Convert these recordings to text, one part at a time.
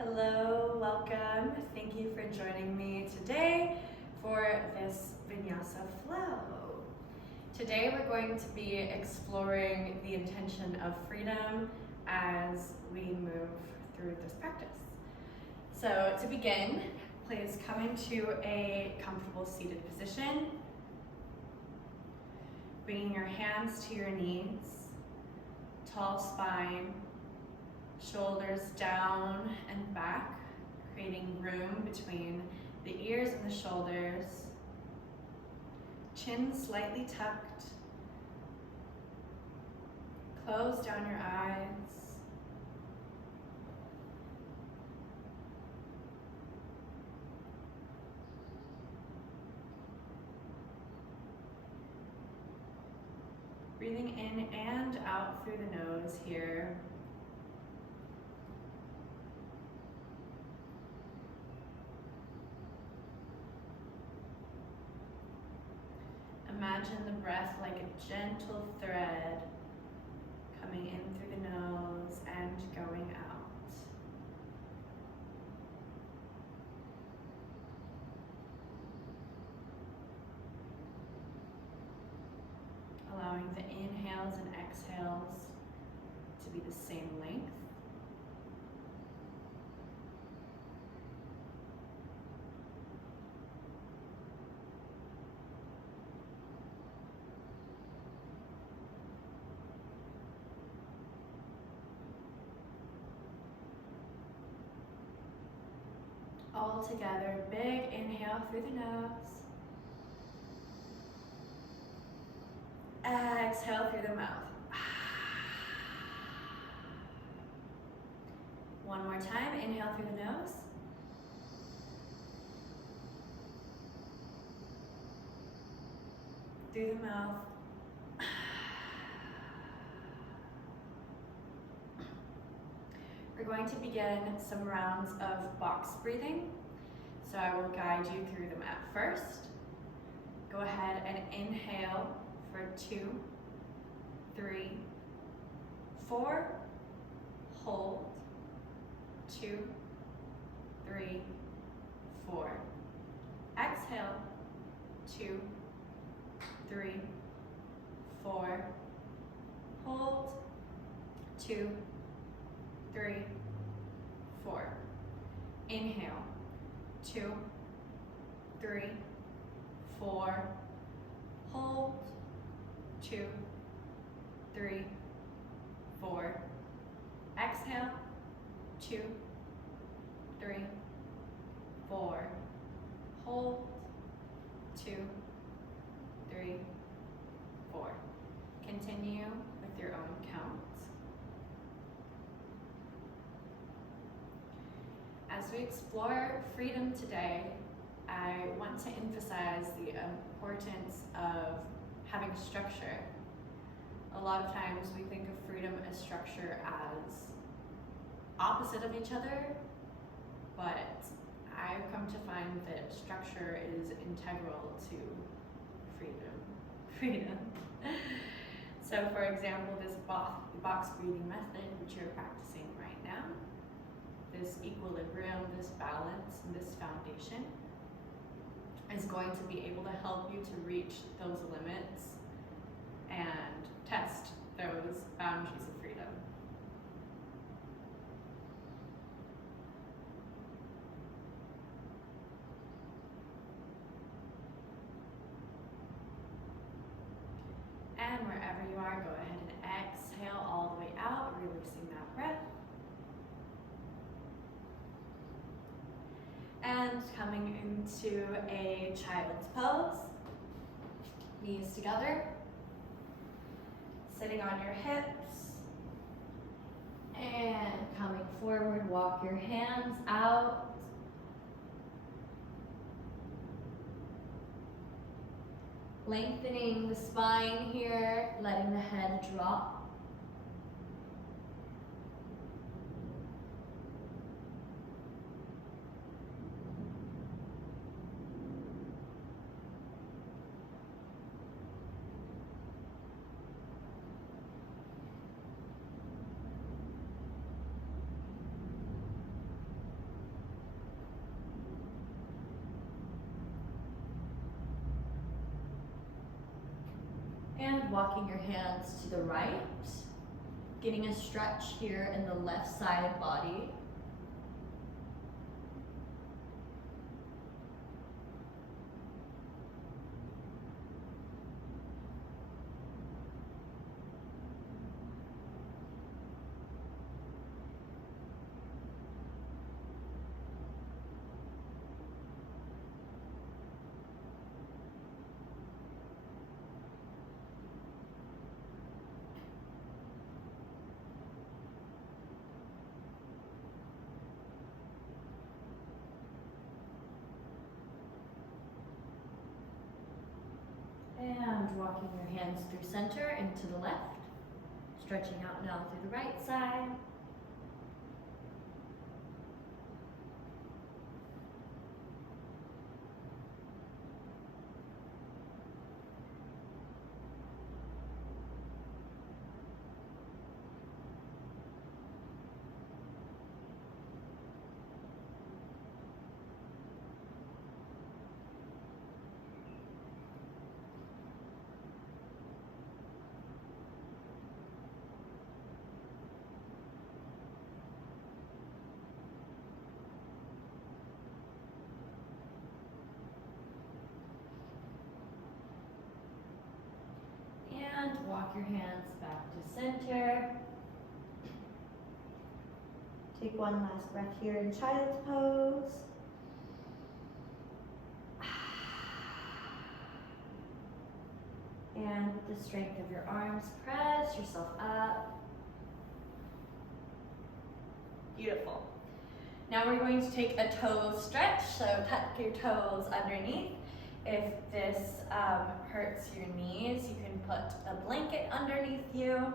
Hello, welcome. Thank you for joining me today for this Vinyasa flow. Today we're going to be exploring the intention of freedom as we move through this practice. So to begin, please come into a comfortable seated position, bringing your hands to your knees, tall spine, shoulders down and back, creating room between the ears and the shoulders, chin slightly tucked, close down your eyes, breathing in and out through the nose here. Imagine the breath like a gentle thread coming in through the nose and going out. Allowing the inhales and exhales to be the same length. All together, big inhale through the nose. Exhale through the mouth. One more time, inhale through the nose. Through the mouth. We're going to begin some rounds of box breathing. So I will guide you through them at first. Go ahead and inhale for 2, 3, 4. Hold. 2, 3, 4. Exhale. 2, 3, 4. Hold. 2, 3, 4. Inhale. 2, 3, 4. Hold. 2, 3, 4. Exhale. 2, 3, 4. Hold. 2, 3, 4. Continue with your own count. As we explore freedom today, I want to emphasize the importance of having structure. A lot of times we think of freedom and structure as opposite of each other, but I've come to find that structure is integral to freedom. So for example, this box breathing method, which you're practicing right now, this equilibrium, this balance, and this foundation is going to be able to help you to reach those limits and test those boundaries of freedom. And wherever you are, go ahead and exhale all the way out, releasing that breath. And coming into a child's pose, knees together, sitting on your hips, and coming forward, walk your hands out. Lengthening the spine here, letting the head drop. walking your hands to the right, getting a stretch here in the left side body. And walking your hands through center into the left, stretching out now through the right side. And walk your hands back to center. Take one last breath here in child's pose. And with the strength of your arms, press yourself up. Beautiful. Now we're going to take a toe stretch, so tuck your toes underneath. If this hurts your knees, you can put a blanket underneath you.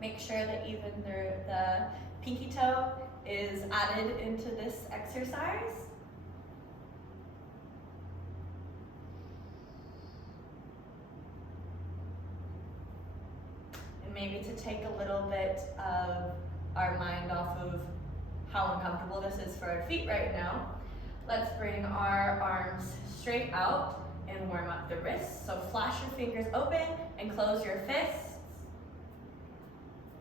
Make sure that even the pinky toe is added into this exercise. And maybe to take a little bit of our mind off of how uncomfortable this is for our feet right now, let's bring our arms straight out and warm up the wrists. So flash your fingers open and close your fists.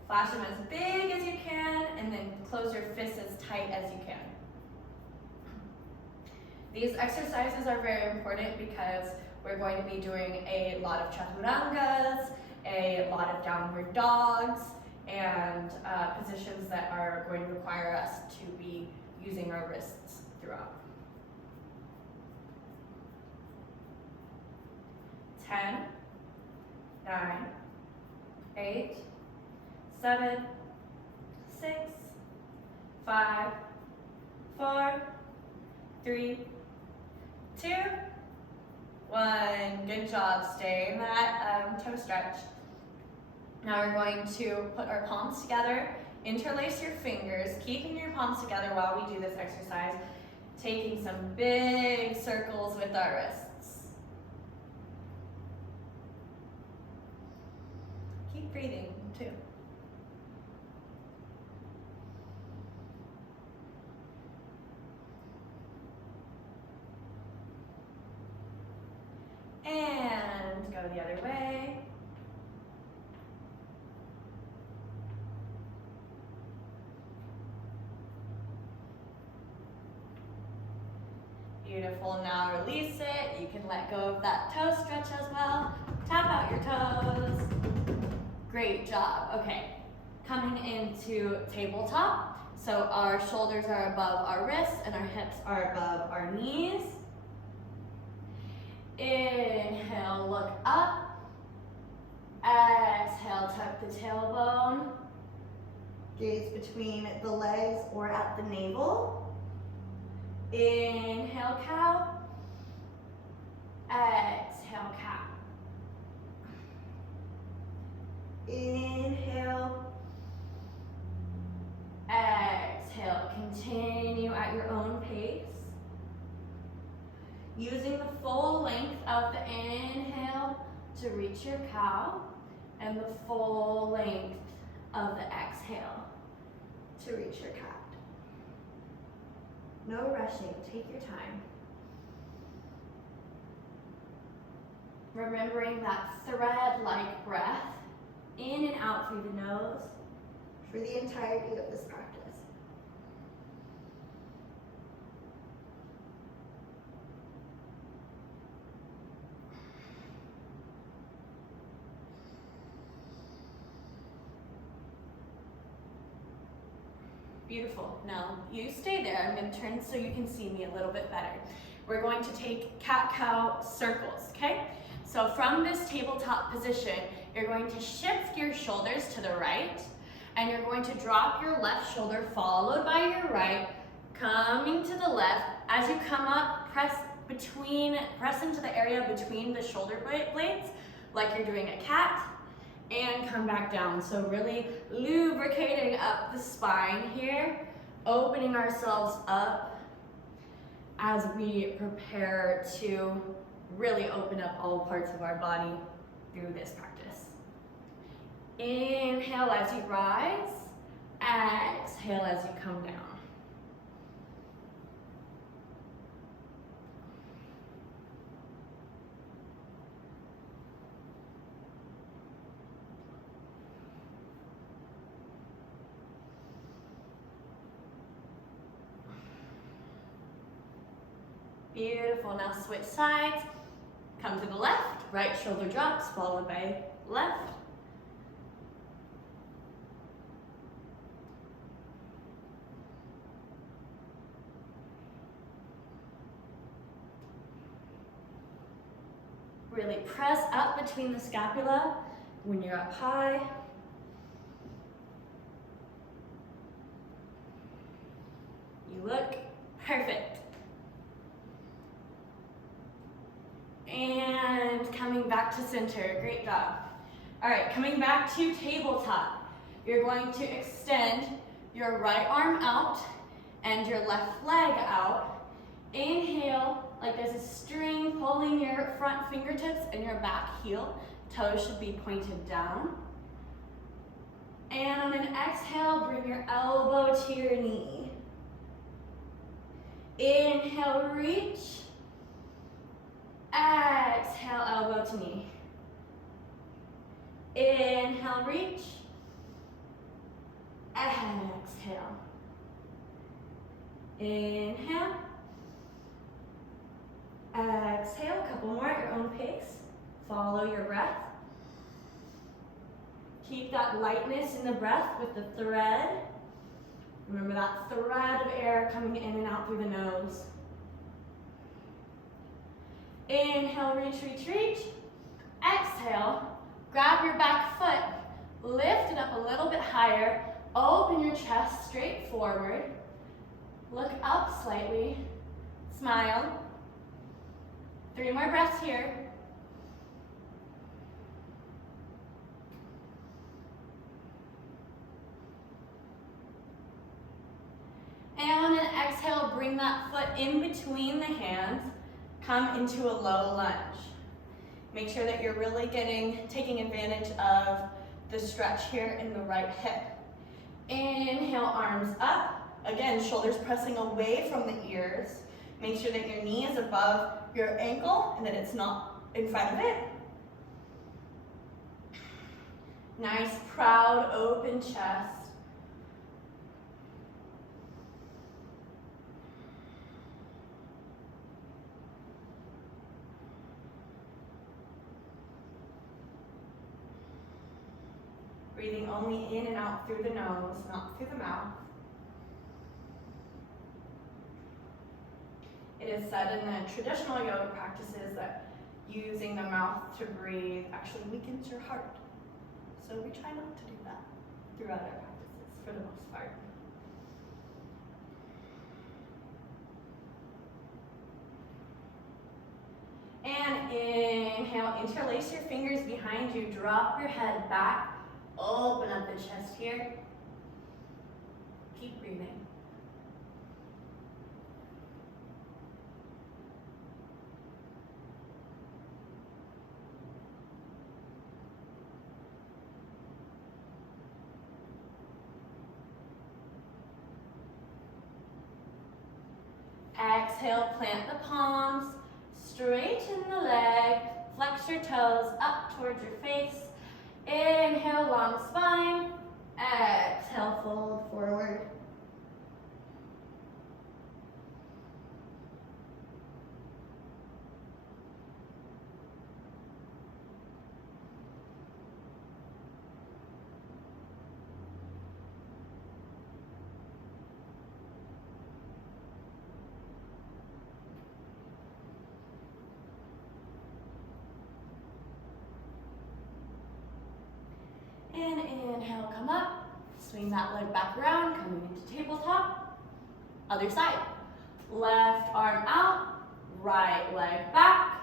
Flash them as big as you can and then close your fists as tight as you can. These exercises are very important because we're going to be doing a lot of chaturangas, a lot of downward dogs, and positions that are going to require us to be using our wrists throughout. 10, 9, 8, 7, 6, 5, 4, 3, 2, 1. Good job. Stay in that toe stretch. Now we're going to put our palms together, interlace your fingers, keeping your palms together while we do this exercise, taking some big circles with our wrists. Keep breathing too. And go the other way. Beautiful, now release it. You can let go of that toe stretch as well. Tap out your toes. Great job, okay. Coming into tabletop. So our shoulders are above our wrists and our hips are above our knees. Inhale, look up. Exhale, tuck the tailbone. Gaze between the legs or at the navel. Inhale, cow. Exhale, cow. Inhale. Exhale. Continue at your own pace. Using the full length of the inhale to reach your cow and the full length of the exhale to reach your cat. No rushing, take your time. Remembering that thread-like breath, in and out through the nose. For the entirety of this practice. Beautiful. Now you stay there. I'm going to turn so you can see me a little bit better. We're going to take cat-cow circles, okay? So from this tabletop position, you're going to shift your shoulders to the right, and you're going to drop your left shoulder followed by your right, coming to the left. As you come up, press into the area between the shoulder blades, like you're doing a cat, and come back down. So really lubricating up the spine here, opening ourselves up as we prepare to really open up all parts of our body through this practice. Inhale as you rise, exhale as you come down. Beautiful. Now switch sides. Come to the left. Right shoulder drops, followed by left. Really press up between the scapula when you're up high. You look perfect. And coming back to center, great job. All right, coming back to tabletop. You're going to extend your right arm out and your left leg out. Inhale, like there's a string pulling your front fingertips and your back heel. Toes should be pointed down. And on an exhale, bring your elbow to your knee. Inhale, reach. Exhale, elbow to knee. Inhale, reach. Exhale. Inhale. Exhale, a couple more at your own pace. Follow your breath. Keep that lightness in the breath with the thread. Remember that thread of air coming in and out through the nose. Inhale, reach, reach, reach. Exhale, grab your back foot, lift it up a little bit higher, open your chest straight forward, look up slightly, smile. 3 more breaths here. And on an exhale, bring that foot in between the hands. Come into a low lunge. Make sure that you're really taking advantage of the stretch here in the right hip. Inhale, arms up. Again, shoulders pressing away from the ears. Make sure that your knee is above your ankle and that it's not in front of it. Nice, proud, open chest. Breathing only in and out through the nose, not through the mouth. It is said in the traditional yoga practices that using the mouth to breathe actually weakens your heart. So we try not to do that throughout our practices for the most part. And inhale, interlace your fingers behind you, drop your head back. Open up the chest here. Keep breathing. Exhale, plant the palms, straighten the leg, Flex your toes up towards your face. Inhale, long spine. Exhale, fold forward. And inhale, come up. Swing that leg back around, coming into tabletop. Other side. Left arm out, right leg back.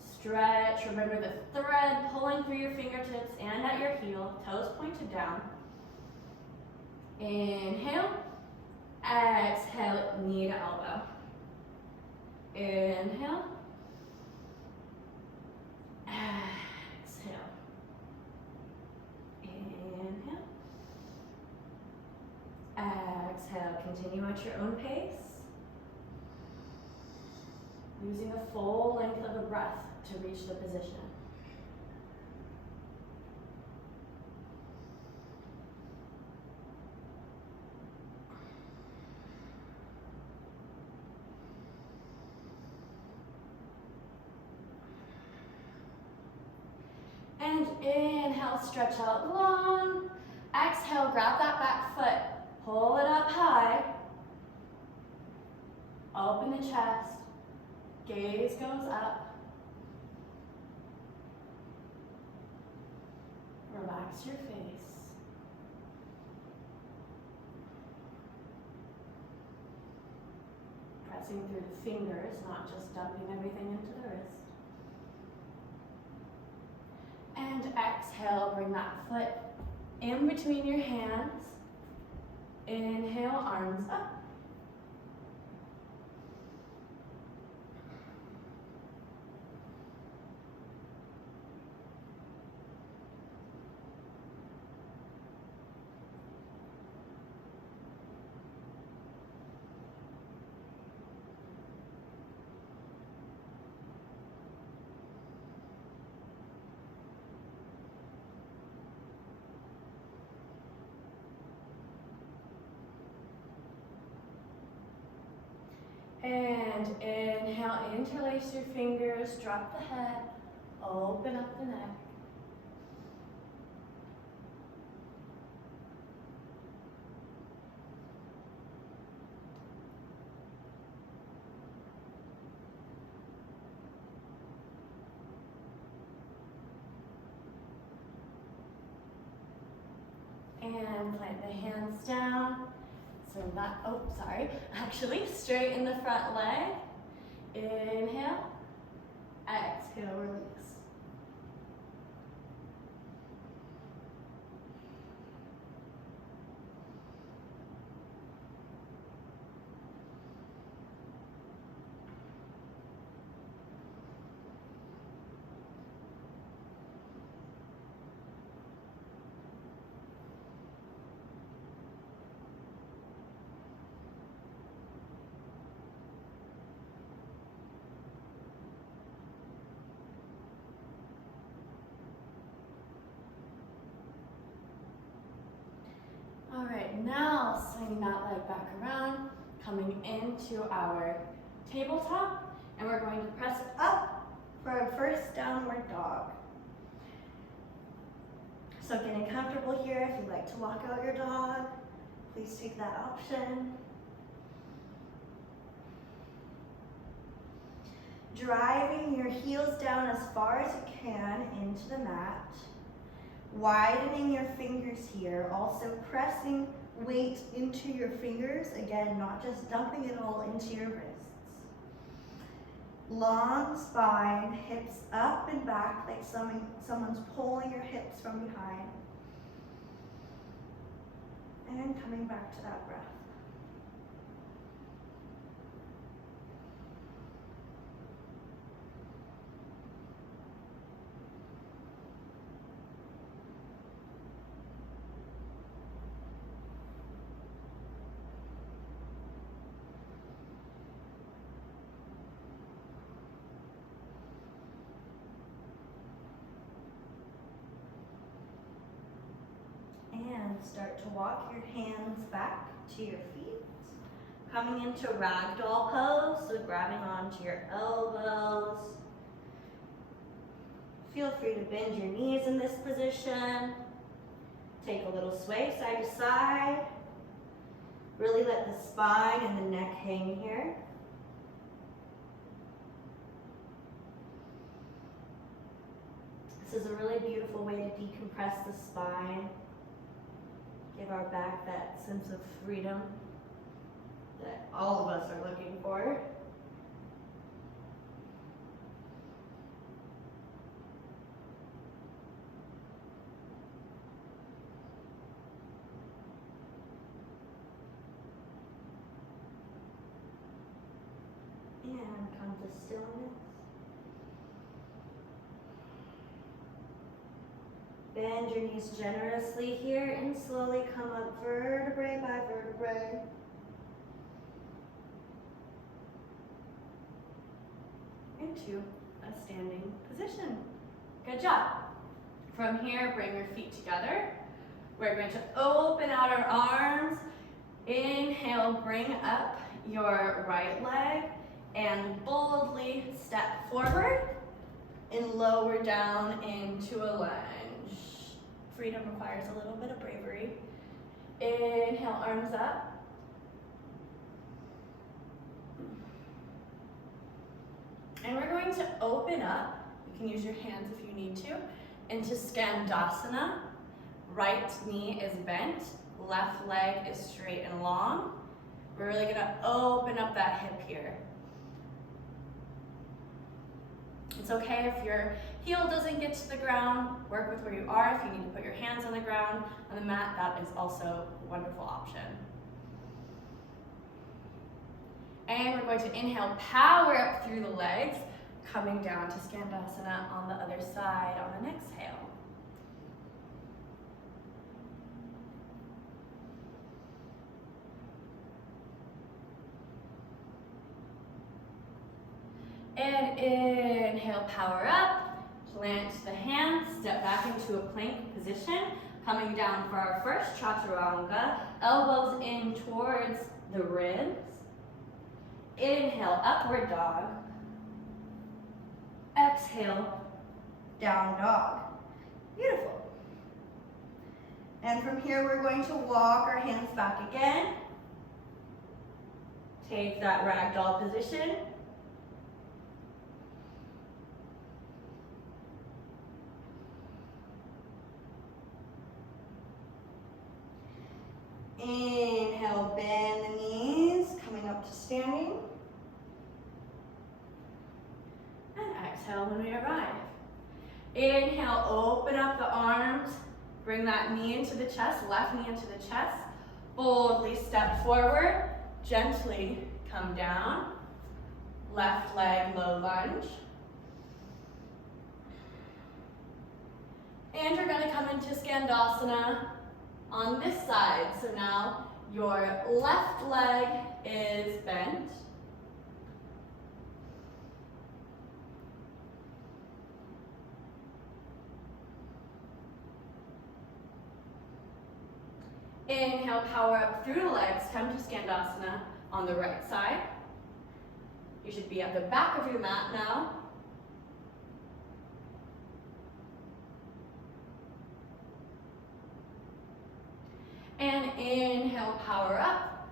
Stretch. Remember the thread pulling through your fingertips and at your heel, toes pointed down. Inhale. Exhale, knee to elbow. Inhale. Exhale. Inhale. Exhale. Continue at your own pace. Using a full length of a breath to reach the position. And inhale, stretch out long. Exhale, grab that back foot, pull it up high. Open the chest, gaze goes up. Relax your face. Pressing through the fingers, not just dumping everything into the wrist. And exhale, bring that foot in between your hands. Inhale, arms up. And inhale, interlace your fingers, drop the head, open up the neck. And plant the hands down. Swing that, actually straighten the front leg. Inhale, exhale, release. All right, now swing that leg back around, coming into our tabletop, and we're going to press Up for our first downward dog. So getting comfortable here, if you'd like to walk out your dog, please take that option. Driving your heels down as far as you can into the mat. Widening your fingers here, also pressing weight into your fingers, again, not just dumping it all into your wrists. Long spine, hips up and back like someone's pulling your hips from behind. And coming back to that breath. And start to walk your hands back to your feet. Coming into ragdoll pose, so grabbing onto your elbows. Feel free to bend your knees in this position. Take a little sway side to side. Really let the spine and the neck hang here. This is a really beautiful way to decompress the spine. Give our back that sense of freedom that all of us are looking for. And come to stillness. Bend your knees generously here and slowly come up vertebrae by vertebrae. Into a standing position. Good job. From here, bring your feet together. We're going to open out our arms. Inhale, bring up your right leg and boldly step forward and lower down into a lunge. Freedom requires a little bit of bravery. Inhale, arms up. And we're going to open up, you can use your hands if you need to, into Skandasana. Right knee is bent, left leg is straight and long. We're really gonna open up that hip here. It's okay if your heel doesn't get to the ground, work with where you are. If you need to put your hands on the ground, on the mat, that is also a wonderful option. And we're going to inhale, power up through the legs, coming down to Skandasana on the other side on an exhale. And inhale, power up, plant the hands, step back into a plank position, coming down for our first chaturanga, elbows in towards the ribs. Inhale, upward dog. Exhale, down dog. Beautiful. And from here, we're going to walk our hands back again. Take that ragdoll position. Inhale, bend the knees, coming up to standing. And exhale when we arrive. Inhale, open up the arms, bring that knee into the chest, left knee into the chest. Boldly step forward, gently come down. Left leg, low lunge. And you're gonna come into Skandasana on this side. So now your left leg is bent. Inhale, power up through the legs, come to Skandasana on the right side. You should be at the back of your mat now. And inhale, power up,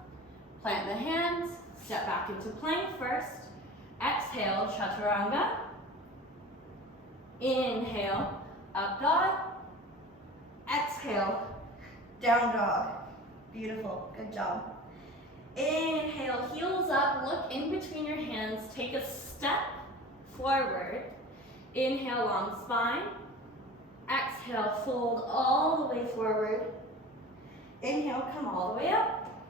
plant the hands, step back into plank first. Exhale, chaturanga. Inhale, up dog. Exhale, down dog. Beautiful, good job. Inhale, heels up, look in between your hands, take a step forward. Inhale, long spine. Exhale, fold all the way forward. Inhale, come all the way up.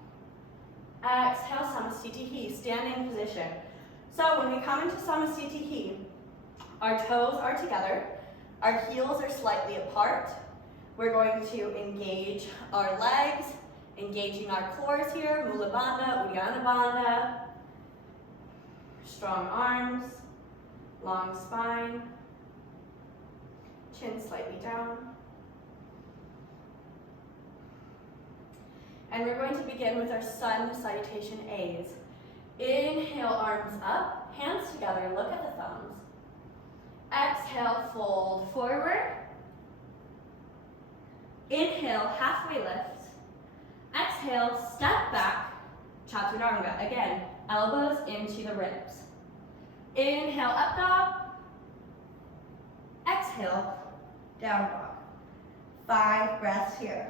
Exhale, Samastitihi, standing position. So when we come into Samastitihi, our toes are together, our heels are slightly apart. We're going to engage our legs, engaging our cores here, Mula Bandha, Uddiyana Bandha. Strong arms, long spine, chin slightly down. And we're going to begin with our sun salutation A's. Inhale, arms up, hands together, look at the thumbs. Exhale, fold forward. Inhale, halfway lift. Exhale, step back, chaturanga. Again, elbows into the ribs. Inhale, up dog. Exhale, down dog. 5 breaths here.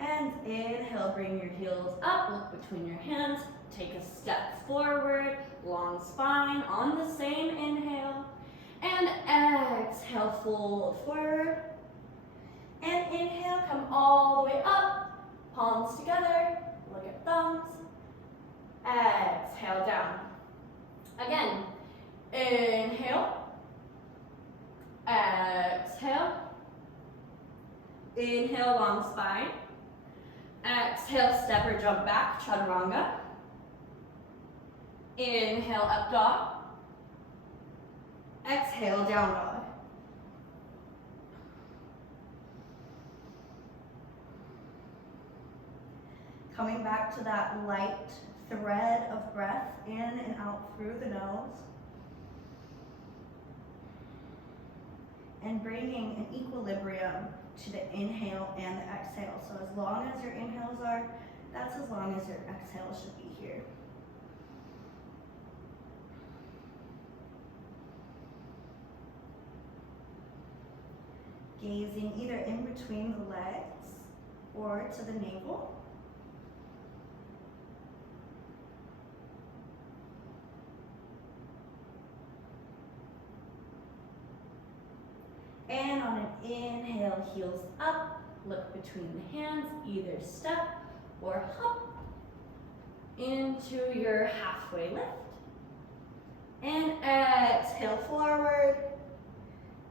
And inhale, bring your heels up, look between your hands, take a step forward, long spine on the same inhale. And exhale, fold forward. And inhale, come all the way up, palms together, look at thumbs. Exhale, down. Again, inhale, exhale. Inhale, long spine. Exhale, step or jump back, chaturanga. Inhale, up dog. Exhale, down dog. Coming back to that light thread of breath in and out through the nose. And bringing an equilibrium to the inhale and the exhale. So as long as your inhales are, that's as long as your exhale should be here. Gazing either in between the legs or to the navel. And on an inhale, heels up, look between the hands, either step or hop into your halfway lift. And exhale forward,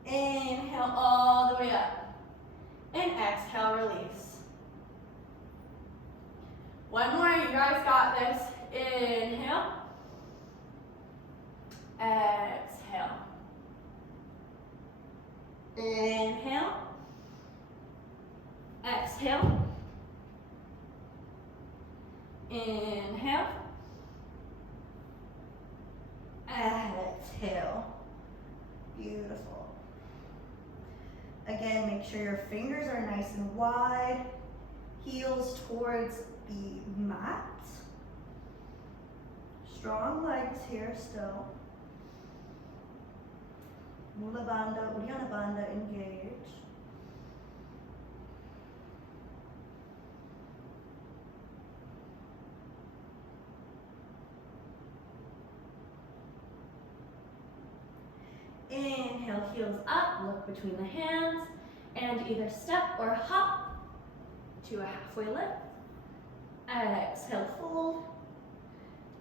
inhale all the way up, and exhale, release. One more, you guys got this. Inhale, exhale. Inhale, exhale, inhale, exhale. Beautiful. Again, make sure your fingers are nice and wide, heels towards the mat. Strong legs here still. Mula Bandha, Uddiyana Bandha, engage. Inhale, heels up, look between the hands, and either step or hop to a halfway lift. Exhale, fold.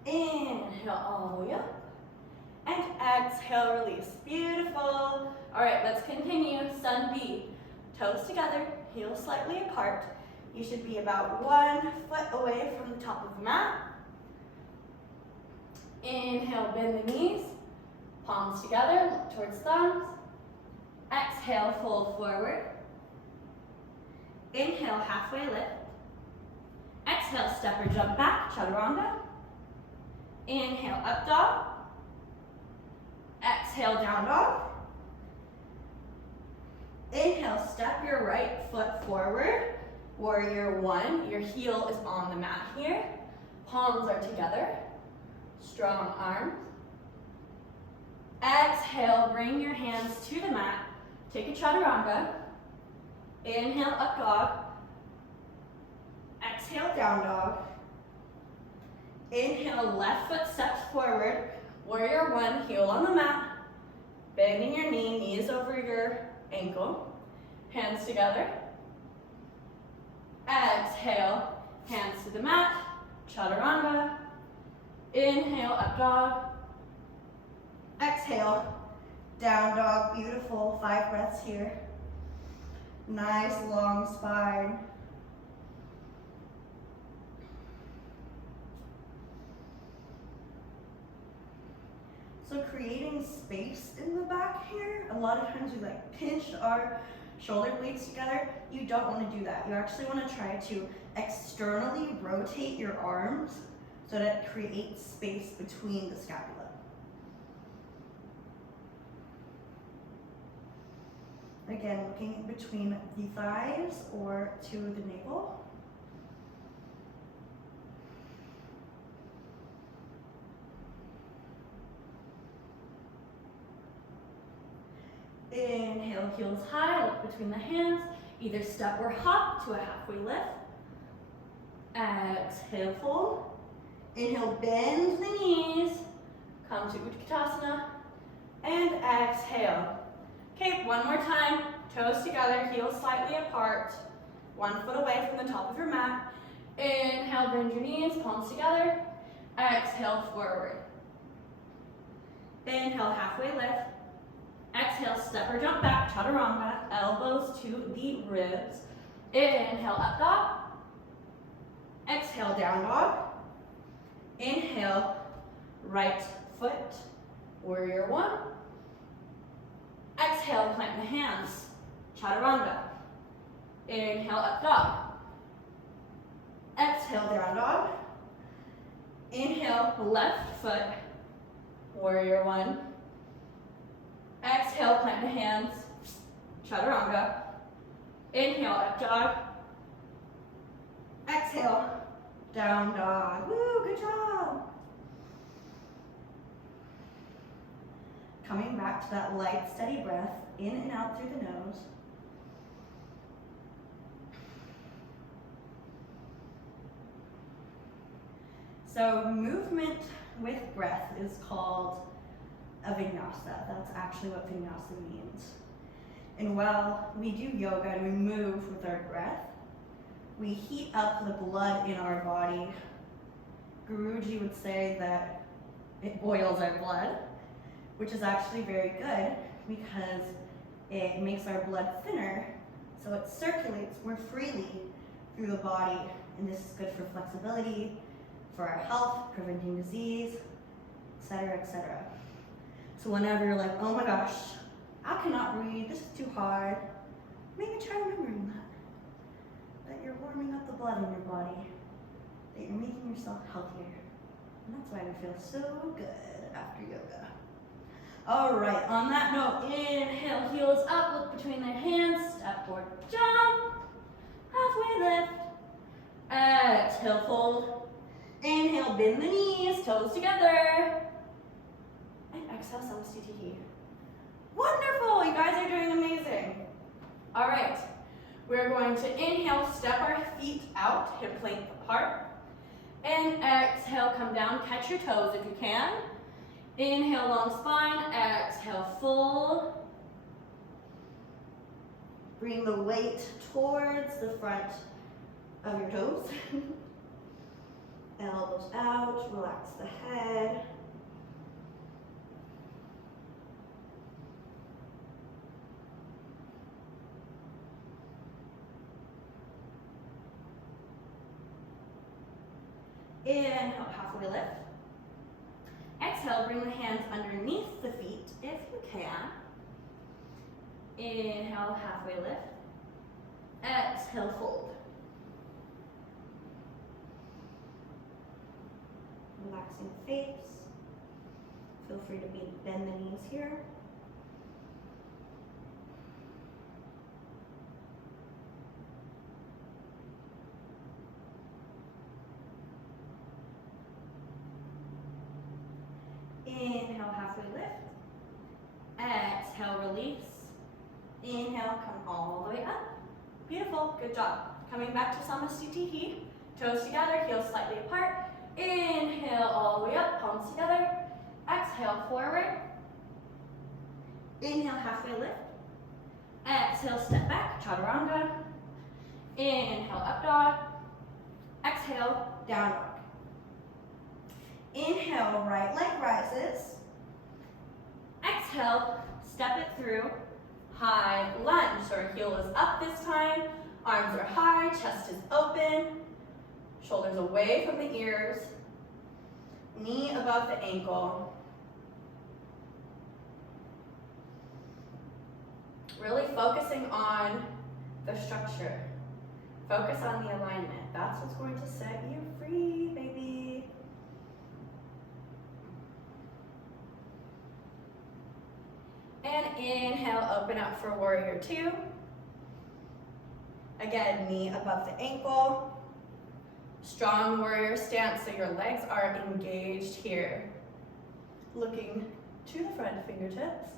Inhale, all the way up. And exhale, release. Beautiful. All right, let's continue. Sun B. Toes together, heels slightly apart. You should be about 1 foot away from the top of the mat. Inhale, bend the knees. Palms together, look towards thumbs. Exhale, fold forward. Inhale, halfway lift. Exhale, step or jump back, chaturanga. Inhale, up dog. Exhale, down dog. Inhale, step your right foot forward. Warrior 1, your heel is on the mat here. Palms are together. Strong arms. Exhale, bring your hands to the mat. Take a chaturanga. Inhale, up dog. Exhale, down dog. Inhale, left foot steps forward. Warrior 1, heel on the mat. Bending your knee, knees over your ankle. Hands together. Exhale, hands to the mat. Chaturanga. Inhale, up dog. Exhale, Down dog, beautiful. 5 breaths here. Nice long spine. So creating space in the back here, a lot of times we like pinch our shoulder blades together. You don't want to do that. You actually want to try to externally rotate your arms so that it creates space between the scapula. Again, looking between the thighs or to the navel. Inhale, heels high, look between the hands. Either step or hop to a halfway lift. Exhale, fold. Inhale, bend the knees. Come to Utkatasana. And exhale. Okay, one more time. Toes together, heels slightly apart. 1 foot away from the top of your mat. Inhale, bend your knees, palms together. Exhale, forward. Inhale, halfway lift. Exhale, step or jump back, chaturanga, elbows to the ribs. Inhale, up dog. Exhale, down dog. Inhale, right foot, warrior 1. Exhale, plant the hands, chaturanga. Inhale, up dog. Exhale, down dog. Inhale, left foot, warrior 1. Exhale, plant the hands, chaturanga. Inhale, up dog. Exhale, down dog. Woo, good job. Coming back to that light, steady breath, in and out through the nose. So movement with breath is called a vinyasa. That's actually what vinyasa means. And while we do yoga and we move with our breath, we heat up the blood in our body. Guruji would say that it boils our blood, which is actually very good because it makes our blood thinner, so it circulates more freely through the body. And this is good for flexibility, for our health, preventing disease, etc., etc. So whenever you're like, oh my gosh, I cannot breathe, this is too hard, maybe try remembering that you're warming up the blood in your body, that you're making yourself healthier. And that's why we feel so good after yoga. All right, on that note, inhale, heels up, look between their hands, step or jump, halfway lift. Exhale, fold. Inhale, bend the knees, toes together. And exhale, samastitihi. Wonderful, you guys are doing amazing. All right, we're going to inhale, step our feet out, hip length apart. And exhale, come down, catch your toes if you can. Inhale, long spine, exhale, fold. Bring the weight towards the front of your toes. Elbows out, relax the head. Inhale, halfway lift. Exhale, bring the hands underneath the feet if you can. Inhale, halfway lift. Exhale, fold. Relaxing the face. Feel free to bend the knees here. Inhale, halfway lift. Exhale, release. Inhale, come all the way up. Beautiful, good job. Coming back to samastitihi. Toes together, heels slightly apart. Inhale, all the way up, palms together. Exhale, forward. Inhale, halfway lift. Exhale, step back, chaturanga. Inhale, up dog. Exhale, down dog. Inhale, right leg rises. Exhale, step it through, high lunge. So our heel is up this time, arms are high, chest is open, shoulders away from the ears, knee above the ankle. Really focusing on the structure. Focus on the alignment. That's what's going to set you free, baby. And inhale, open up for warrior two. Again, knee above the ankle. Strong warrior stance, so your legs are engaged here. Looking to the front, fingertips.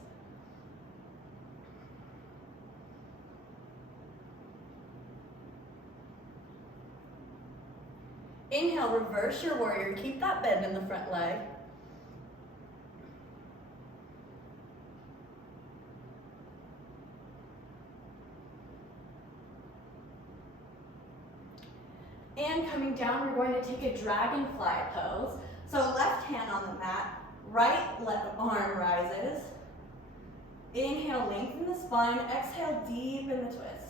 Inhale, reverse your warrior. Keep that bend in the front leg. And coming down, we're going to take a dragonfly pose. So left hand on the mat, right arm rises. Inhale, lengthen the spine. Exhale, deepen the twist.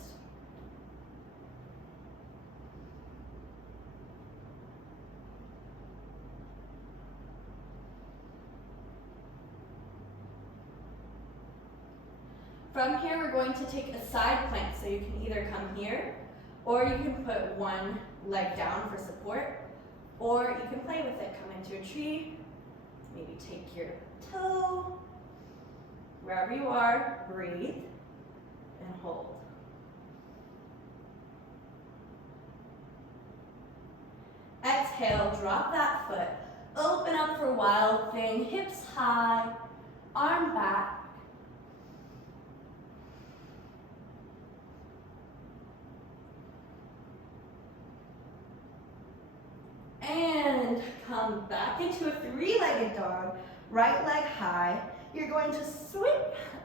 From here, we're going to take a side plank. So you can either come here, or you can put one leg down for support, or you can play with it. Come into a tree, maybe take your toe, wherever you are, breathe, and hold. Exhale, drop that foot, open up for wild thing, hips high, arm back. And come back into a three-legged dog, right leg high. You're going to sweep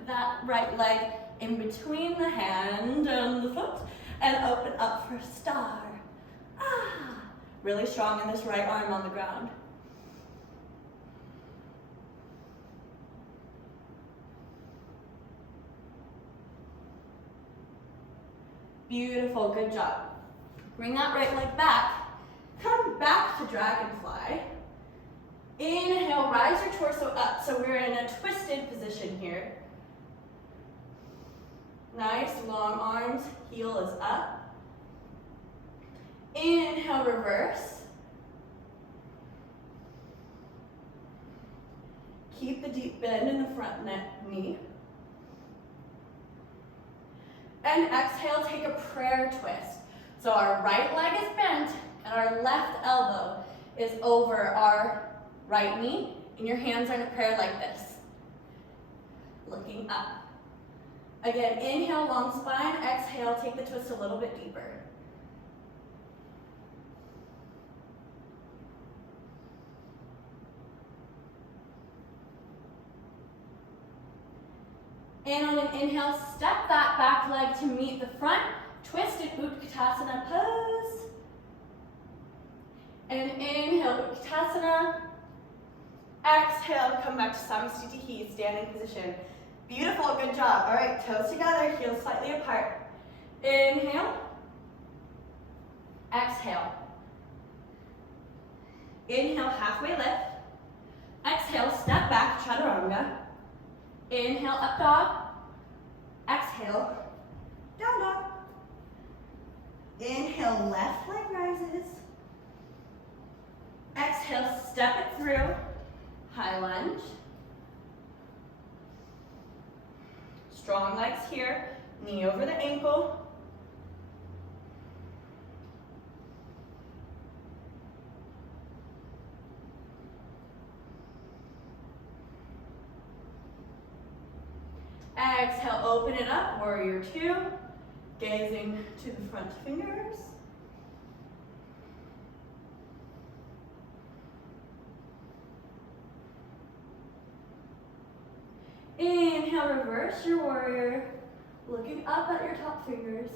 that right leg in between the hand and the foot and open up for star. Ah, really strong in this right arm on the ground. Beautiful, good job. Bring that right leg back. Come back to dragonfly. Inhale, rise your torso up. So we're in a twisted position here. Nice, long arms, heel is up. Inhale, reverse. Keep the deep bend in the front knee. And exhale, take a prayer twist. So our right leg is bent, and our left elbow is over our right knee, and your hands are in a prayer like this. Looking up. Again, inhale, long spine. Exhale, take the twist a little bit deeper. And on an inhale, step that back leg to meet the front. Twisted Utkatasana pose. And inhale, Utkatasana. Exhale, come back to Samastitihi, standing position. Beautiful, good job. All right, toes together, heels slightly apart. Inhale. Exhale. Inhale, halfway lift. Exhale, step back, chaturanga. Inhale, up dog. Exhale, down dog. Inhale, left leg rises. Exhale, step it through. High lunge. Strong legs here. Knee over the ankle. Exhale, open it up, warrior two. Gazing to the front fingers. Inhale, reverse your warrior. Looking up at your top fingers.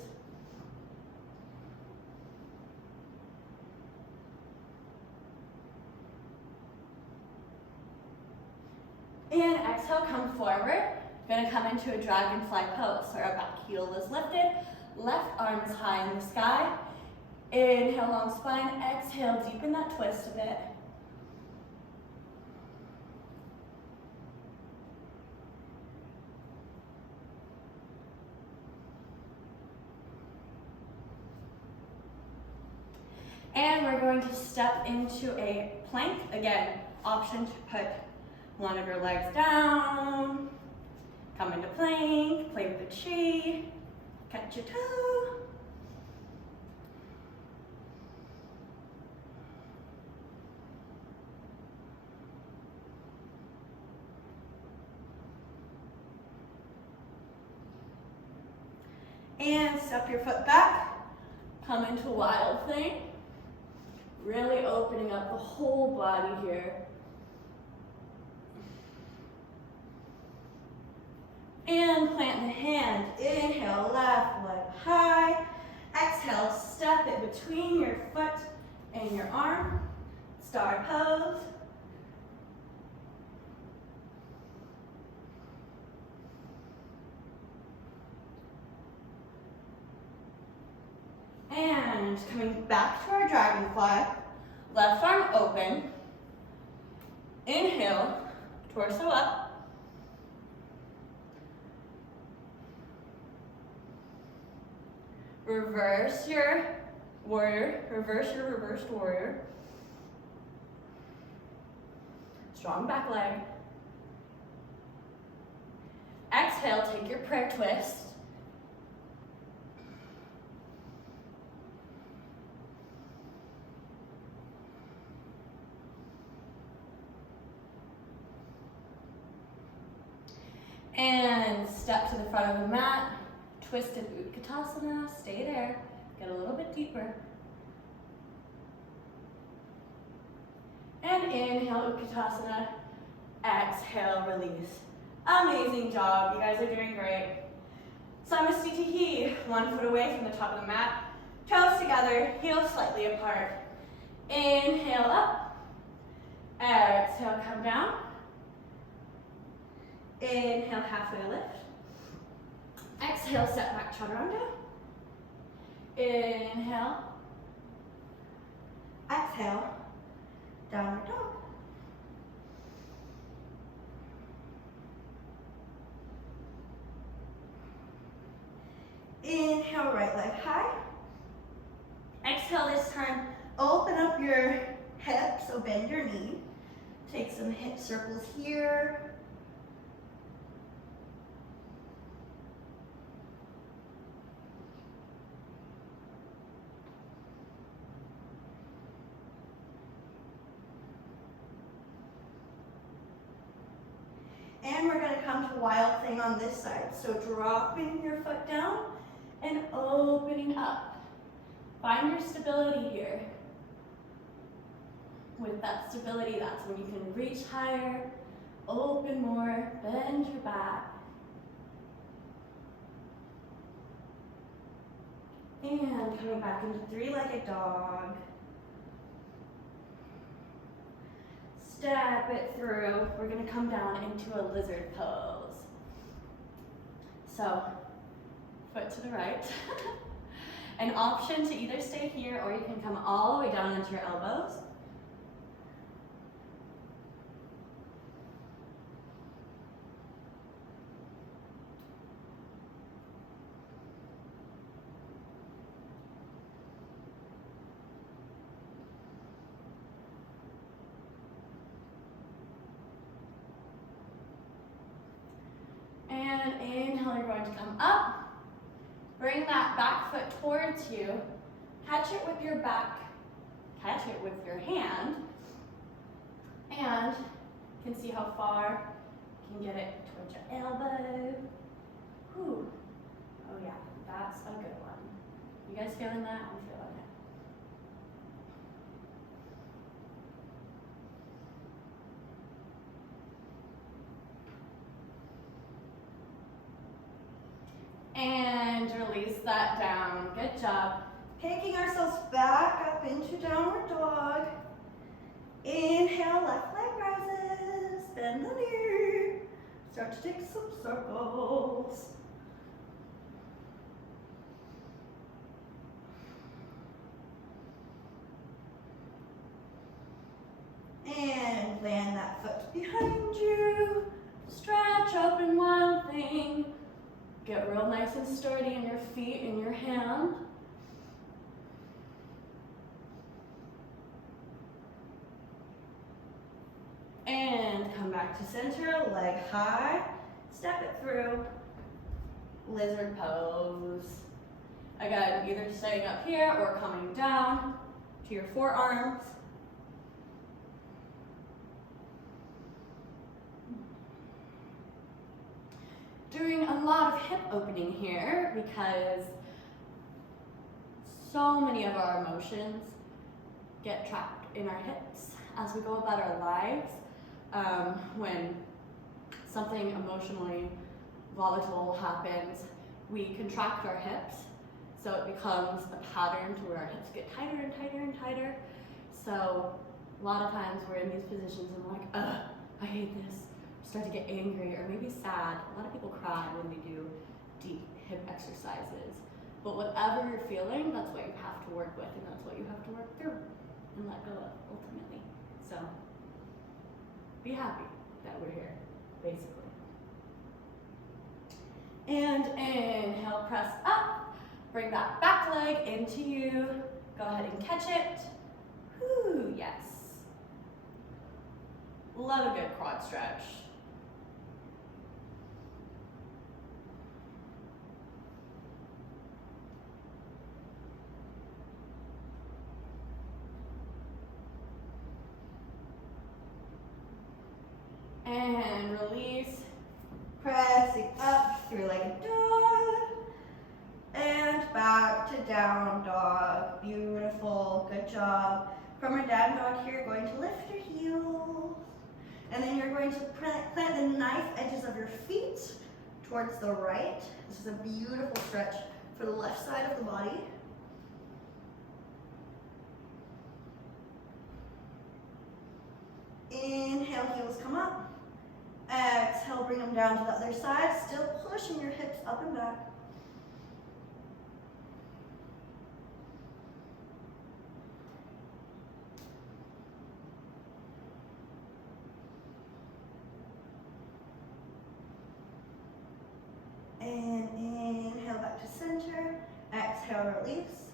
And exhale, come forward. Gonna come into a dragonfly pose. So our back heel is lifted, left arm is high in the sky. Inhale, long spine. Exhale, deepen that twist a bit. And we're going to step into a plank. Again, option to put one of your legs down, come into plank, play with the tree, catch your toe. And step your foot back. Come into wild thing. Really opening up the whole body here. And plant the hand. Inhale, left leg high. Exhale, step it between your foot and your arm. Star pose. And coming back to our dragonfly. Left arm open. Inhale, torso up. Reverse your warrior. Reverse your reversed warrior. Strong back leg. Exhale, take your prayer twist. And step to the front of the mat, twisted Utkatasana, stay there, get a little bit deeper. And inhale, Utkatasana, exhale, release. Amazing job, you guys are doing great. Samasthiti, 1 foot away from the top of the mat, toes together, heels slightly apart. Inhale up, exhale, come down. Inhale, halfway lift. Exhale, step back, chaturanga. Inhale. Exhale, downward dog. Inhale, right leg high. Exhale, this time, open up your hips, so bend your knee. Take some hip circles here. And we're going to come to wild thing on this side. So dropping your foot down and opening up. Find your stability here. With that stability, that's when you can reach higher, open more, bend your back. And coming back into three-legged dog. Step it through. We're going to come down into a lizard pose. So, foot to the right. An option to either stay here or you can come all the way down into your elbows. And inhale, you're going to come up. Bring that back foot towards you. Catch it with your back. Catch it with your hand. And you can see how far you can get it towards your elbow. Whew. Oh yeah, that's a good one. You guys feeling that? I'm feeling it. And release that down. Good job. Taking ourselves back up into downward dog. Inhale, left leg rises. Bend the knee. Start to take some circles. And land that foot behind you. Stretch, open Wild Thing. Get real nice and sturdy in your feet, in your hand. And come back to center, leg high. Step it through. Lizard pose. Again, either staying up here or coming down to your forearms. Doing a lot of hip opening here because so many of our emotions get trapped in our hips as we go about our lives. When something emotionally volatile happens, we contract our hips, so it becomes a pattern to where our hips get tighter and tighter and tighter. So a lot of times we're in these positions and we're like, ugh, I hate this. Start to get angry or maybe sad. A lot of people cry when we do deep hip exercises. But whatever you're feeling, that's what you have to work with, and that's what you have to work through and let go of ultimately. So be happy that we're here, basically. And inhale, press up. Bring that back leg into you. Go ahead and catch it. Whew, yes. Love a good quad stretch. And release. Pressing up through like a dog. And back to down dog. Beautiful, good job. From our down dog here, you're going to lift your heels. And then you're going to plant the knife edges of your feet towards the right. This is a beautiful stretch for the left side of the body. Inhale, heels come up. Exhale, bring them down to the other side. Still pushing your hips up and back. And inhale back to center. Exhale, release.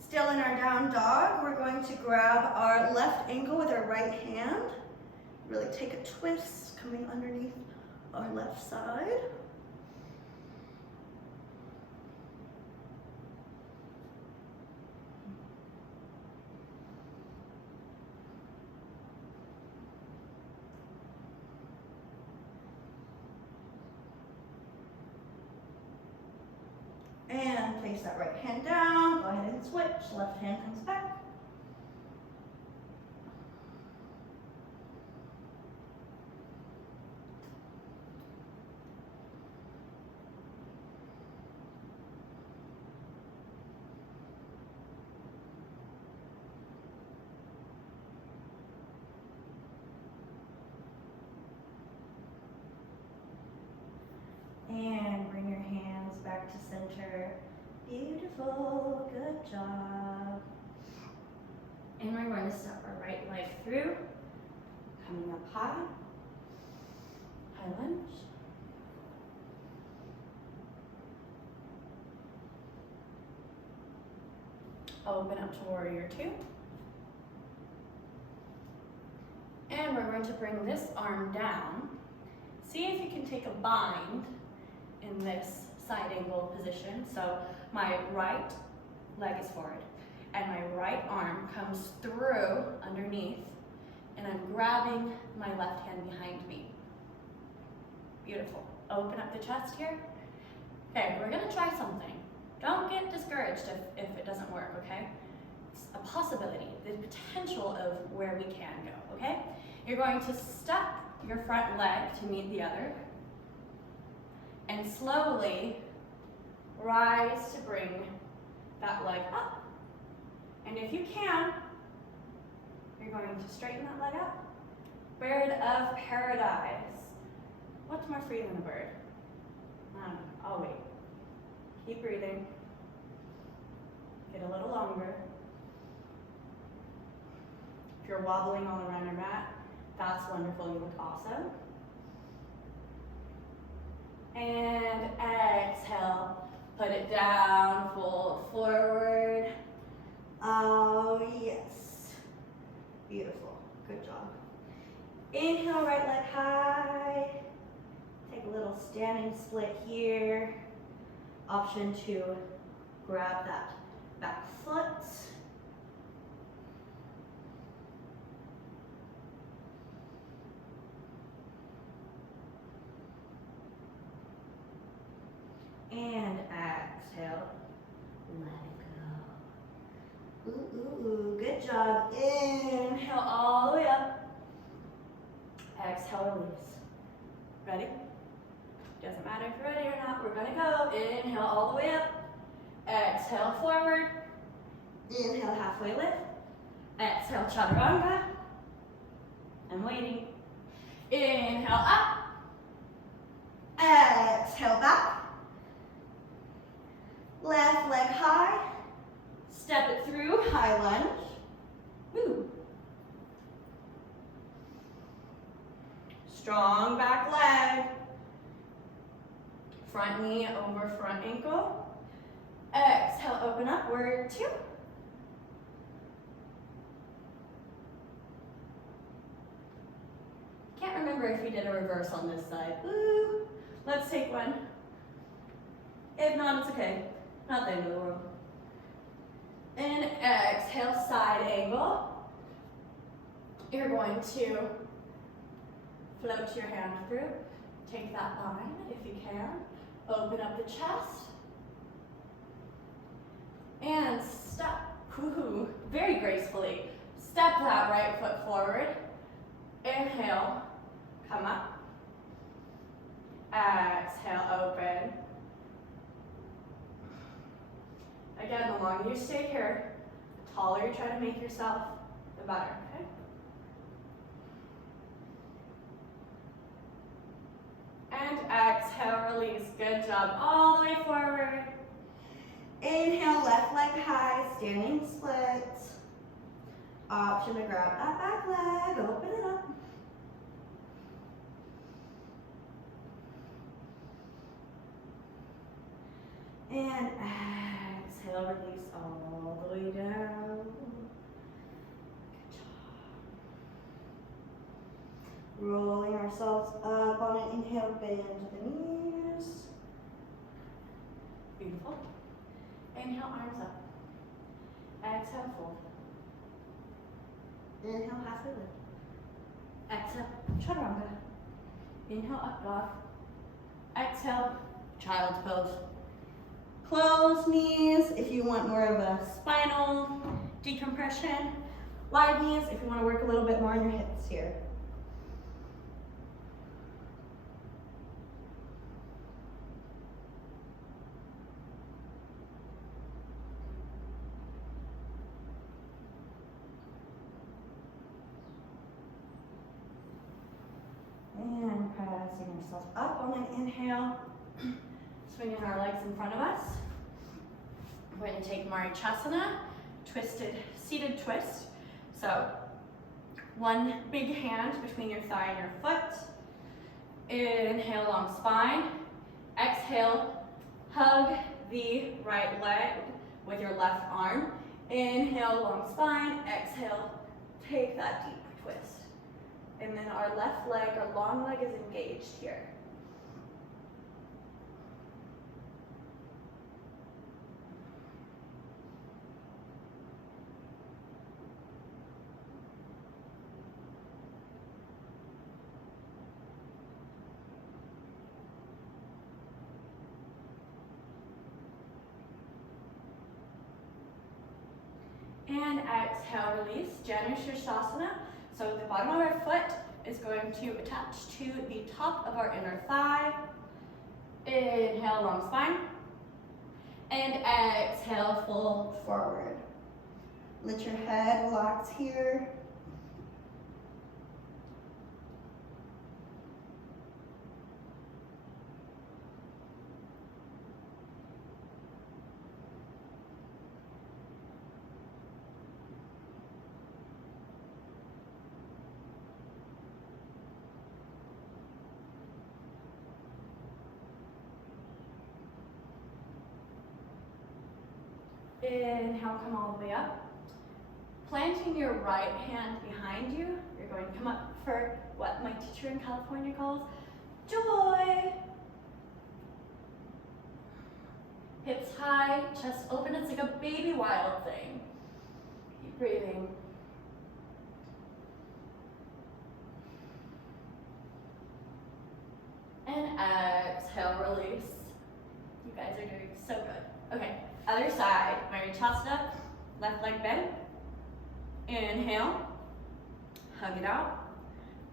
Still in our down dog, we're going to grab our left ankle with our right hand. Really take a twist, coming underneath our left side. And place that right hand down. Go ahead and switch. Left hand comes back. And bring your hands back to center. Beautiful, good job. And we're going to step our right leg through, coming up high, high lunge. Open up to warrior two. And we're going to bring this arm down. See if you can take a bind in this side angle position. So my right leg is forward and my right arm comes through underneath and I'm grabbing my left hand behind me. Beautiful. Open up the chest here. Okay, we're gonna try something. Don't get discouraged if it doesn't work, okay? It's a possibility, the potential of where we can go, okay? You're going to step your front leg to meet the other and slowly rise to bring that leg up. And if you can, you're going to straighten that leg up. Bird of paradise. What's more free than a bird? I don't know. I'll wait. Keep breathing. Get a little longer. If you're wobbling all around your mat, that's wonderful. You look awesome. And exhale. Put it down, fold forward. Oh, yes. Beautiful. Good job. Inhale, right leg high. Take a little standing split here. Option to grab that back foot. And exhale. Let it go. Ooh, ooh, ooh. Good job. Inhale all the way up. Exhale, release. Ready? Doesn't matter if you're ready or not. We're gonna go. Inhale all the way up. Exhale forward. Inhale halfway lift. Exhale chaturanga. I'm waiting. Inhale up. Exhale back. Left leg high. Step it through, high lunge. Woo. Strong back leg. Front knee over front ankle. Exhale, open upward, 2. Can't remember if we did a reverse on this side. Ooh. Let's take one. If not, it's okay. Not the end of the world. And exhale, side angle. You're going to float your hand through. Take that line if you can. Open up the chest. And step. Woohoo. Very gracefully. Step that right foot forward. Inhale. Come up. Exhale, open. Again, the longer you stay here, the taller you try to make yourself, the better, okay? And exhale, release. Good job. All the way forward. Inhale, left leg high, standing split. Option to grab that back leg, open it up. And exhale, release all the way down. Good job. Rolling ourselves up on an inhale, bend the knees. Beautiful. Inhale, arms up. Exhale, fold. Inhale, halfway lift. Exhale, chaturanga. Inhale, up dog. Exhale, child's pose. Closed knees if you want more of a spinal decompression. Wide knees if you want to work a little bit more on your hips here. And pressing ourselves up on an inhale. Swinging our legs in front of us. We're going to take Marichasana, twisted, seated twist. So, one big hand between your thigh and your foot. Inhale, long spine. Exhale, hug the right leg with your left arm. Inhale, long spine. Exhale, take that deep twist. And then our left leg, our long leg is engaged here. And exhale, release, Janu Shirshasana. So the bottom of our foot is going to attach to the top of our inner thigh. Inhale, long spine. And exhale, fold forward. Let your head relax here. Inhale, come all the way up. Planting your right hand behind you, you're going to come up for what my teacher in California calls joy. Hips high, chest open. It's like a baby wild thing. Keep breathing. And exhale, release. You guys are doing so good. Okay, other side. Vinyasa, left leg bend. Inhale, hug it out.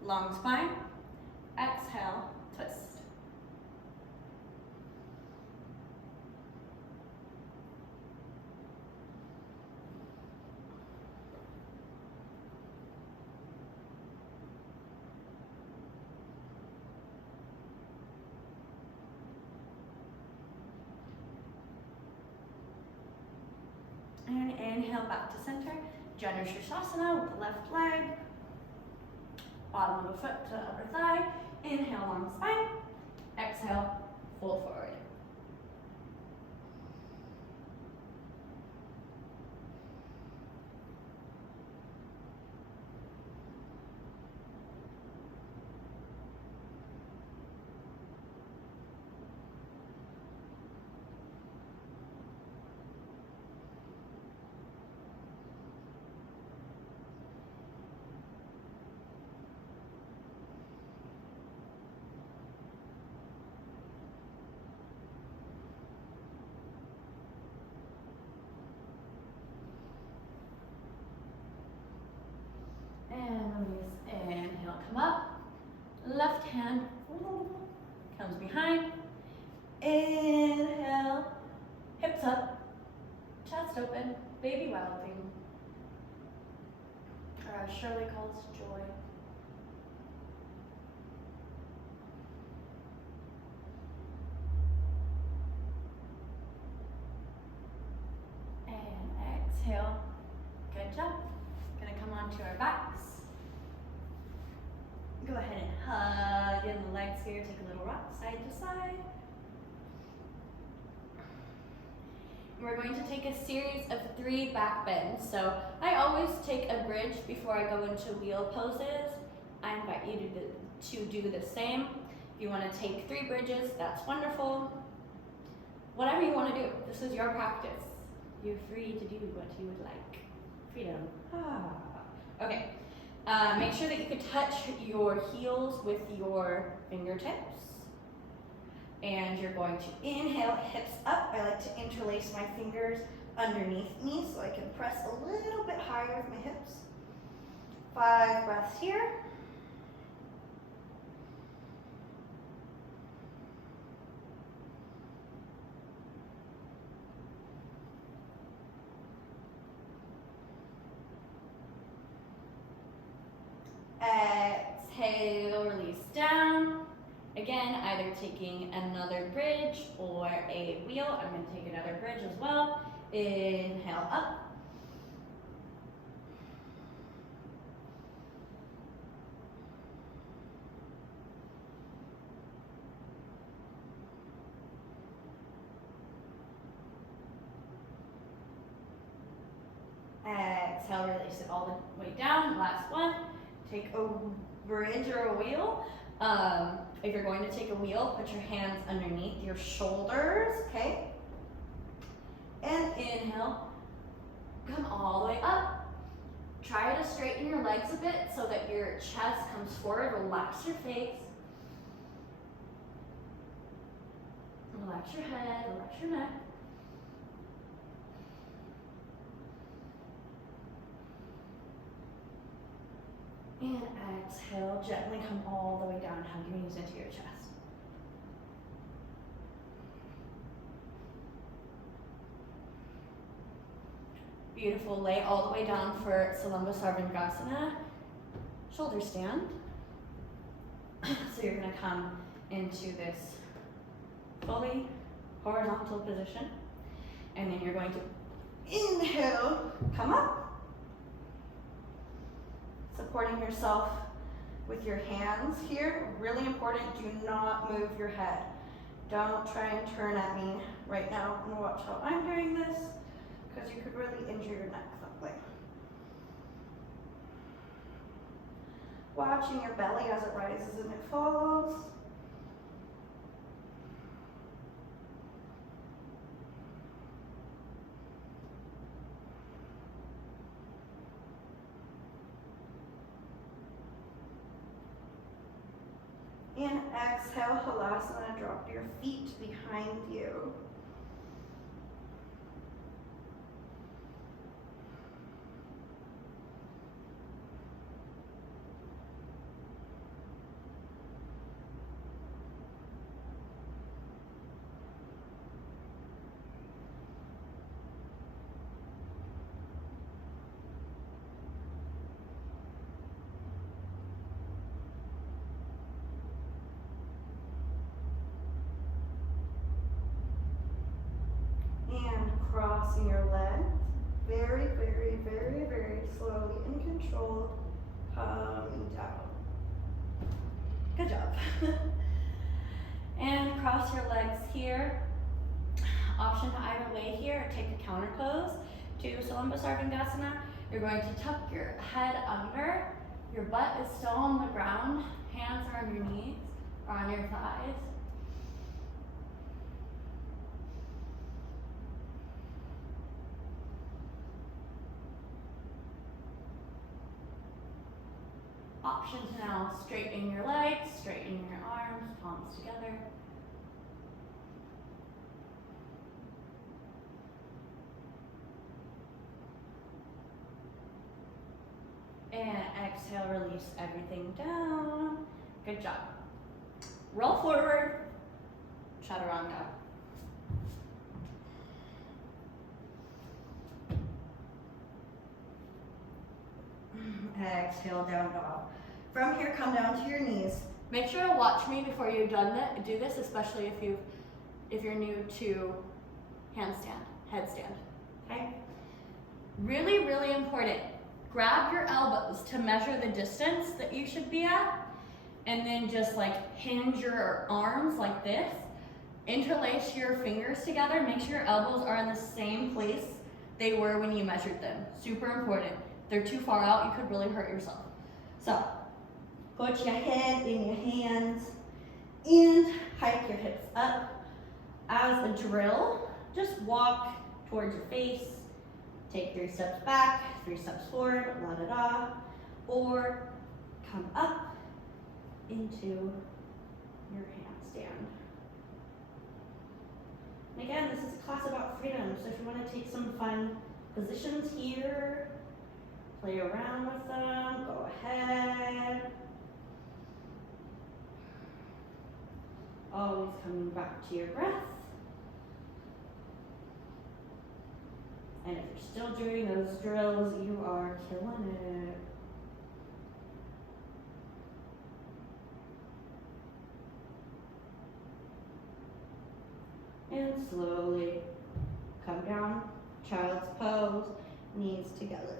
Long spine. Exhale, twist. And inhale back to center. Janu Sirsasana with the left leg. Bottom of the foot to upper thigh. Inhale, long spine. Exhale, fold forward. And release. Inhale, come up. Left hand comes behind. Inhale, hips up, chest open, baby wild thing. Or as Shirley calls joy. And exhale. Good job. Gonna come onto our backs. Go ahead and hug in the legs here. Take a little rock side to side. We're going to take a series of 3 back bends. So I always take a bridge before I go into wheel poses. I invite you to do the same. If you want to take 3 bridges, that's wonderful. Whatever you want to do, this is your practice. You're free to do what you would like. Freedom. Okay. Make sure that you can touch your heels with your fingertips. And you're going to inhale, hips up. I like to interlace my fingers underneath me so I can press a little bit higher with my hips. 5 breaths here. Exhale, release down. Again, either taking another bridge or a wheel. I'm going to take another bridge as well. Inhale up. Exhale, release it all the way down. Last one. Take a bridge or a wheel. If you're going to take a wheel, put your hands underneath your shoulders, okay? And inhale, come all the way up. Try to straighten your legs a bit so that your chest comes forward. Relax your face. Relax your head, relax your neck. And exhale, gently come all the way down, hug your knees into your chest. Beautiful, lay all the way down for Salamba Sarvangasana, shoulder stand. So you're gonna come into this fully horizontal position. And then you're going to inhale, come up. Supporting yourself with your hands here. Really important, do not move your head. Don't try and turn at me right now. I'm gonna watch how I'm doing this because you watching your belly as it rises and it falls. And exhale, Halasana, drop your feet behind you. And crossing your legs, very, very, very, very slowly and controlled, coming down. Good job. And cross your legs here. Option to either way here, take a counter pose to Sarvangasana. You're going to tuck your head under. Your butt is still on the ground. Hands are on your knees or on your thighs. Option to now straighten your legs, straighten your arms, palms together. And exhale, release everything down. Good job. Roll forward, chaturanga. Exhale, down dog. From here, come down to your knees. Make sure to watch me before you've done that. Do this, especially if you're new to handstand, headstand. Okay? Really, really important. Grab your elbows to measure the distance that you should be at, and then just like hinge your arms like this. Interlace your fingers together. Make sure your elbows are in the same place they were when you measured them. Super important. If they're too far out, you could really hurt yourself. So, Put your head in your hands and hike your hips up. As a drill, just walk towards your face. Take 3 steps back, 3 steps forward, la da da. Or come up into your handstand. And again, this is a class about freedom, so if you want to take some fun positions here, play around with them, go ahead. Always coming back to your breath. And if you're still doing those drills, you are killing it. And slowly come down, child's pose, knees together.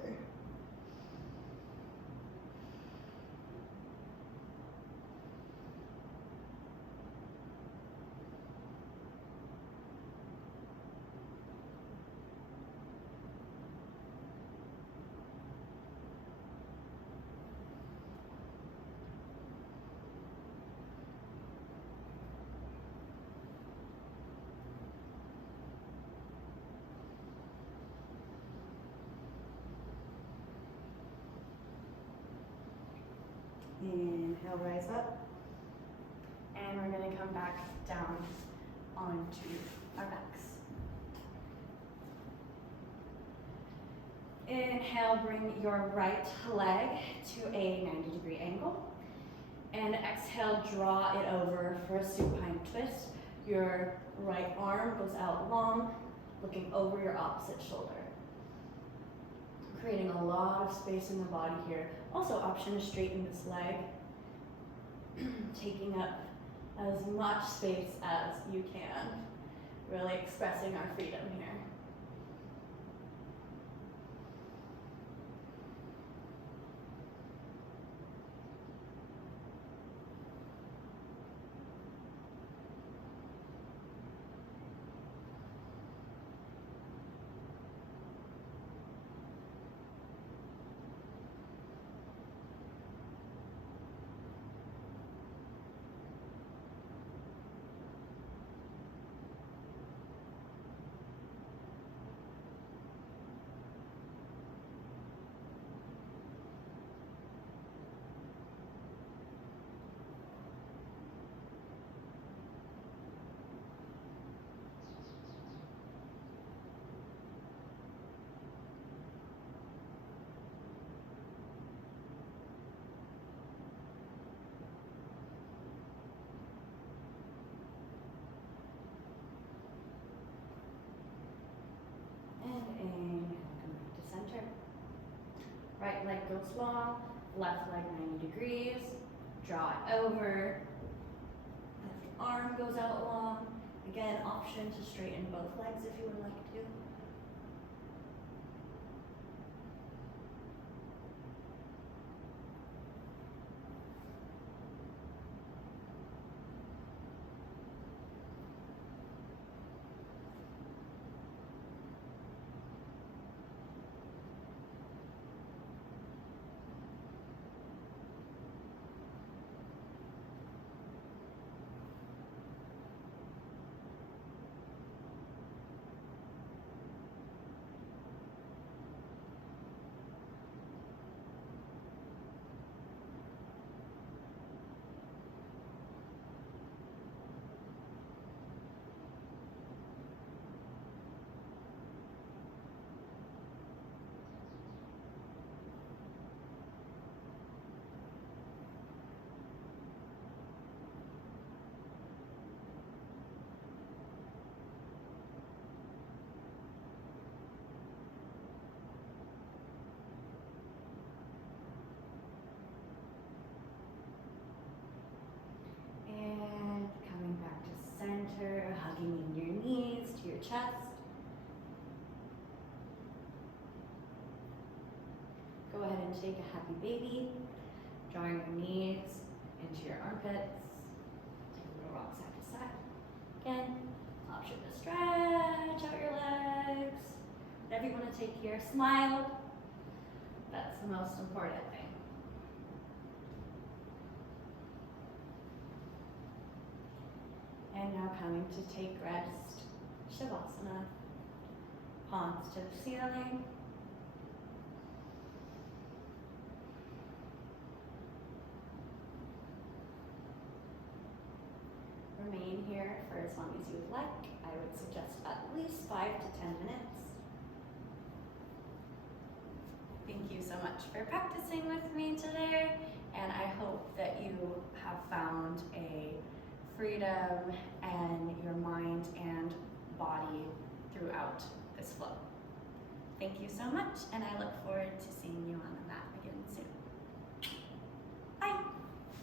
Inhale, rise up. and we're gonna come back down onto our backs. Inhale, bring your right leg to a 90-degree angle. And exhale, draw it over for a supine twist. Your right arm goes out long, looking over your opposite shoulder. Creating a lot of space in the body here. Also, option to straighten this leg, taking up as much space as you can. Really expressing our freedom here. Right leg goes long, left leg 90 degrees, draw it over, left arm goes out long. Again, option to straighten both legs if you would like to. And coming back to center, hugging in your knees to your chest. Go ahead and take a happy baby, drawing your knees into your armpits. Take a little rock side to side. Again, option to stretch out your legs. Whatever you want to take here, smile. That's the most important thing. And now coming to take rest, Shavasana, palms to the ceiling. Remain here for as long as you would like. I would suggest at least 5 to 10 minutes. Thank you so much for practicing with me today, and I hope that you have found a freedom in your mind and body throughout this flow. Thank you so much, and I look forward to seeing you on the mat again soon.